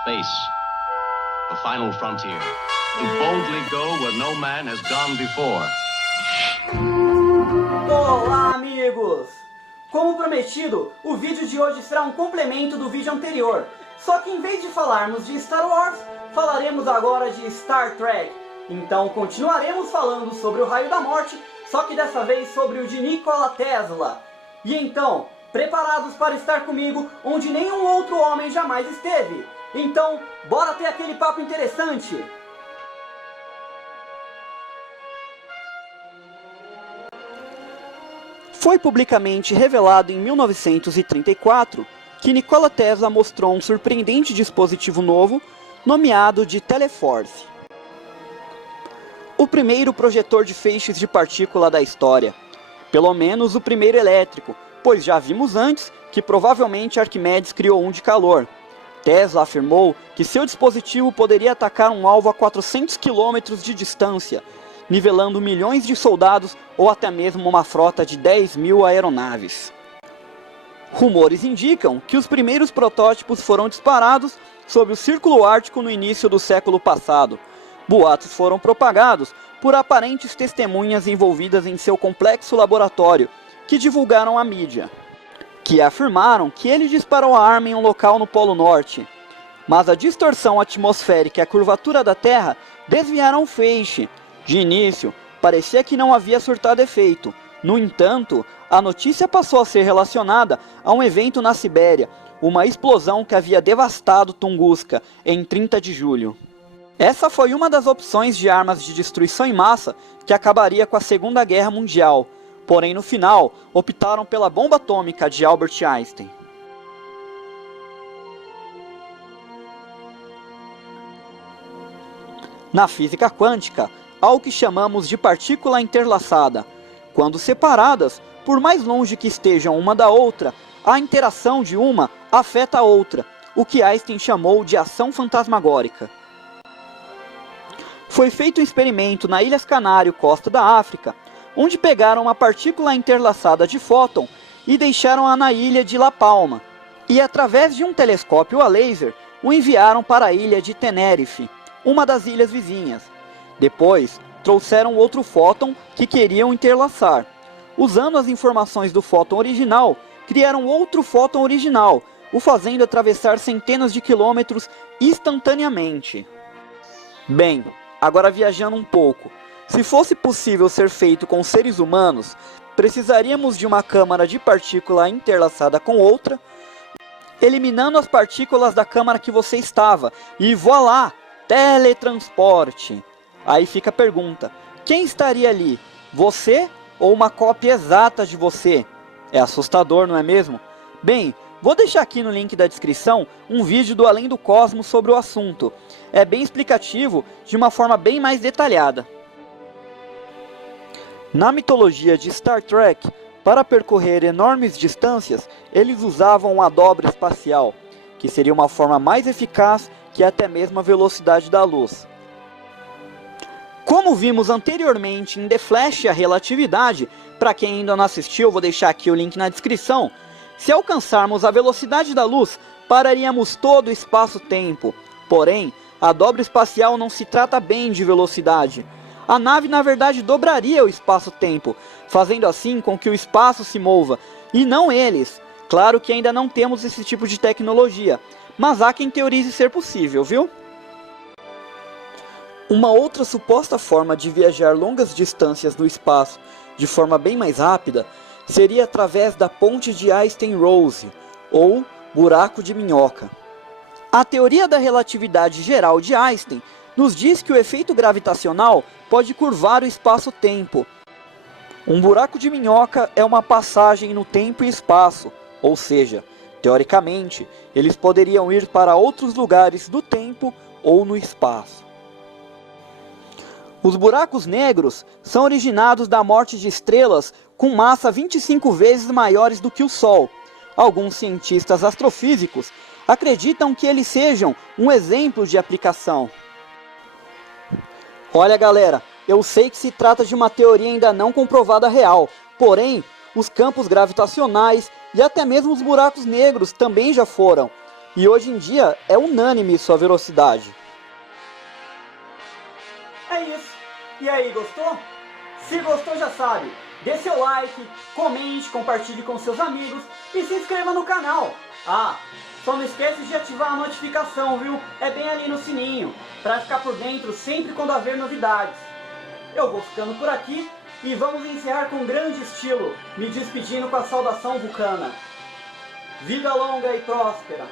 Space, the final frontier. To boldly go where no man has gone before. Olá, amigos! Como prometido, o vídeo de hoje será um complemento do vídeo anterior. Só que em vez de falarmos de Star Wars, falaremos agora de Star Trek. Então continuaremos falando sobre o Raio da Morte, só que dessa vez sobre o de Nikola Tesla. E então, preparados para estar comigo onde nenhum outro homem jamais esteve? Então, bora ter aquele papo interessante! Foi publicamente revelado em 1934 que Nikola Tesla mostrou um surpreendente dispositivo novo, nomeado de Teleforce. O primeiro projetor de feixes de partícula da história. Pelo menos o primeiro elétrico, pois já vimos antes que provavelmente Arquimedes criou um de calor. Tesla afirmou que seu dispositivo poderia atacar um alvo a 400 km de distância, nivelando milhões de soldados ou até mesmo uma frota de 10.000 aeronaves. Rumores indicam que os primeiros protótipos foram disparados sob o Círculo Ártico no início do século passado. Boatos foram propagados por aparentes testemunhas envolvidas em seu complexo laboratório, que divulgaram à mídia, que afirmaram que ele disparou a arma em um local no Polo Norte. Mas a distorção atmosférica e a curvatura da Terra desviaram o feixe. De início, parecia que não havia surtado efeito. No entanto, a notícia passou a ser relacionada a um evento na Sibéria, uma explosão que havia devastado Tunguska em 30 de julho. Essa foi uma das opções de armas de destruição em massa que acabaria com a Segunda Guerra Mundial. Porém, no final, optaram pela bomba atômica de Albert Einstein. Na física quântica, há o que chamamos de partícula interlaçada. Quando separadas, por mais longe que estejam uma da outra, a interação de uma afeta a outra, o que Einstein chamou de ação fantasmagórica. Foi feito um experimento na Ilhas Canário, costa da África, onde pegaram uma partícula interlaçada de fóton e deixaram-a na ilha de La Palma, e através de um telescópio a laser, o enviaram para a ilha de Tenerife, uma das ilhas vizinhas. Depois, trouxeram outro fóton que queriam interlaçar. Usando as informações do fóton original, criaram outro fóton original, o fazendo atravessar centenas de quilômetros instantaneamente. Bem, agora viajando um pouco. Se fosse possível ser feito com seres humanos, precisaríamos de uma câmara de partícula interlaçada com outra, eliminando as partículas da câmara que você estava, e voilá, teletransporte. Aí fica a pergunta, quem estaria ali? Você ou uma cópia exata de você? É assustador, não é mesmo? Bem, vou deixar aqui no link da descrição um vídeo do Além do Cosmos sobre o assunto. É bem explicativo, de uma forma bem mais detalhada. Na mitologia de Star Trek, para percorrer enormes distâncias, eles usavam uma dobra espacial, que seria uma forma mais eficaz que até mesmo a velocidade da luz. Como vimos anteriormente em The Flash e a relatividade, para quem ainda não assistiu, eu vou deixar aqui o link na descrição, se alcançarmos a velocidade da luz, pararíamos todo o espaço-tempo. Porém, a dobra espacial não se trata bem de velocidade. A nave na verdade dobraria o espaço-tempo, fazendo assim com que o espaço se mova, e não eles. Claro que ainda não temos esse tipo de tecnologia, mas há quem teorize ser possível, viu? Uma outra suposta forma de viajar longas distâncias no espaço de forma bem mais rápida seria através da ponte de Einstein-Rose, ou buraco de minhoca. A teoria da relatividade geral de Einstein nos diz que o efeito gravitacional pode curvar o espaço-tempo. Um buraco de minhoca é uma passagem no tempo e espaço, ou seja, teoricamente, eles poderiam ir para outros lugares do tempo ou no espaço. Os buracos negros são originados da morte de estrelas com massa 25 vezes maiores do que o Sol. Alguns cientistas astrofísicos acreditam que eles sejam um exemplo de aplicação. Olha galera, eu sei que se trata de uma teoria ainda não comprovada real, porém, os campos gravitacionais e até mesmo os buracos negros também já foram. e hoje em dia é unânime sua velocidade. É isso. E aí, gostou? Se gostou, já sabe, dê seu like, comente, compartilhe com seus amigos e se inscreva no canal. Ah, só não esquece de ativar a notificação, viu? É bem ali no sininho, para ficar por dentro sempre quando haver novidades. Eu vou ficando por aqui e vamos encerrar com grande estilo, me despedindo com a saudação vulcana. Vida longa e próspera!